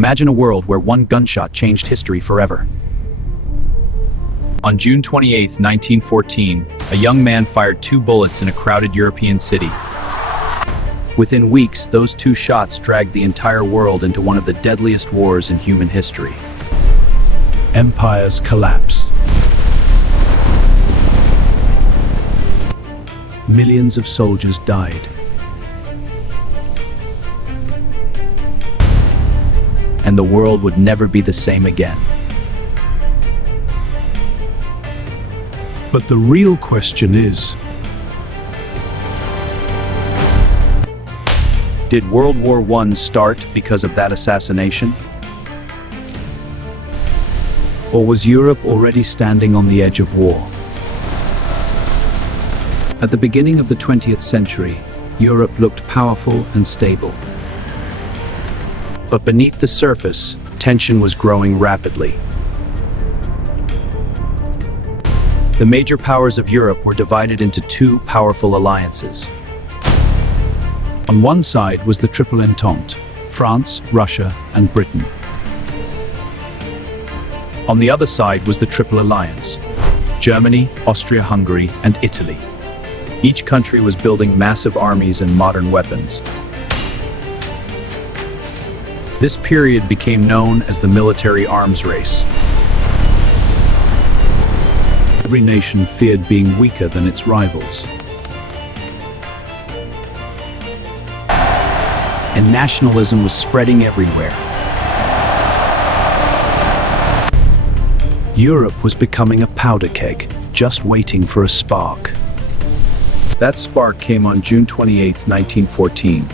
Imagine a world where one gunshot changed history forever. On June 28, 1914, a young man fired 2 bullets in a crowded European city. Within weeks, those 2 shots dragged the entire world into one of the deadliest wars in human history. Empires collapsed. Millions of soldiers died. And the world would never be the same again. But the real question is, did World War I start because of that assassination? or was Europe already standing on the edge of war? At the beginning of the 20th century, Europe looked powerful and stable. But beneath the surface, tension was growing rapidly. The major powers of Europe were divided into 2 powerful alliances. On one side was the Triple Entente: France, Russia, and Britain. On the other side was the Triple Alliance: Germany, Austria-Hungary, and Italy. Each country was building massive armies and modern weapons. This period became known as the military arms race. Every nation feared being weaker than its rivals. And nationalism was spreading everywhere. Europe was becoming a powder keg, just waiting for a spark. That spark came on June 28, 1914.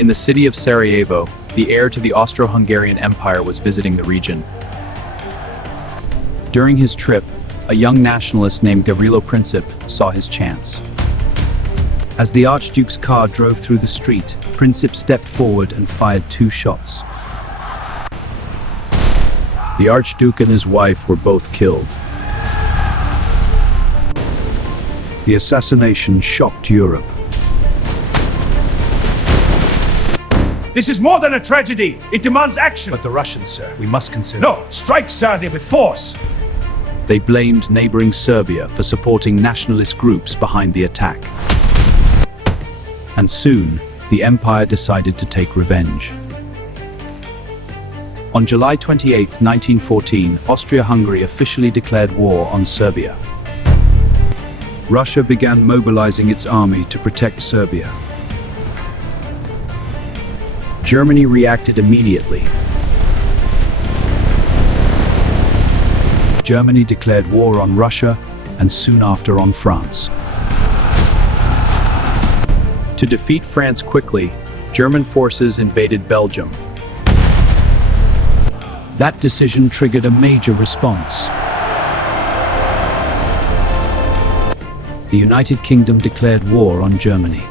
In the city of Sarajevo, the heir to the Austro-Hungarian Empire was visiting the region. During his trip, a young nationalist named Gavrilo Princip saw his chance. As the Archduke's car drove through the street, Princip stepped forward and fired 2 shots. The Archduke and his wife were both killed. The assassination shocked Europe. This is more than a tragedy. It demands action. But the Russians, sir, we must consider. No, strike Serbia with force. They blamed neighboring Serbia for supporting nationalist groups behind the attack. And soon, the empire decided to take revenge. On July 28, 1914, Austria-Hungary officially declared war on Serbia. Russia began mobilizing its army to protect Serbia. Germany reacted immediately. Germany declared war on Russia and soon after on France. To defeat France quickly, German forces invaded Belgium. That decision triggered a major response. The United Kingdom declared war on Germany.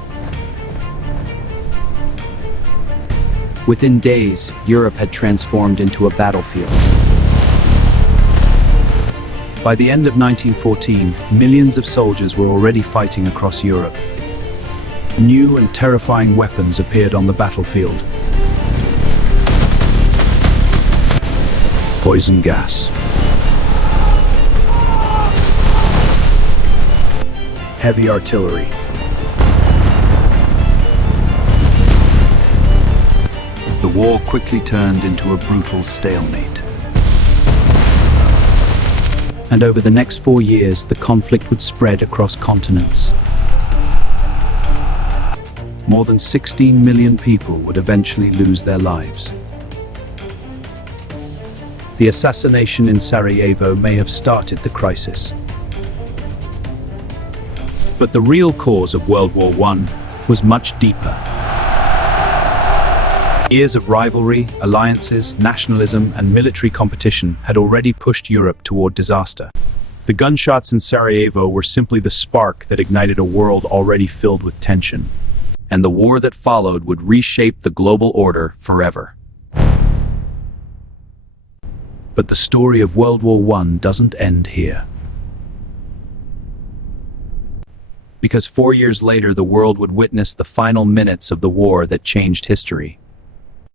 Within days, Europe had transformed into a battlefield. By the end of 1914, millions of soldiers were already fighting across Europe. New and terrifying weapons appeared on the battlefield. Poison gas, heavy artillery, the war quickly turned into a brutal stalemate. And over the next 4 years, the conflict would spread across continents. More than 16 million people would eventually lose their lives. The assassination in Sarajevo may have started the crisis. But the real cause of World War I was much deeper. Years of rivalry, alliances, nationalism, and military competition had already pushed Europe toward disaster. The gunshots in Sarajevo were simply the spark that ignited a world already filled with tension. And the war that followed would reshape the global order forever. But the story of World War I doesn't end here. Because 4 years later the world would witness the final minutes of the war that changed history.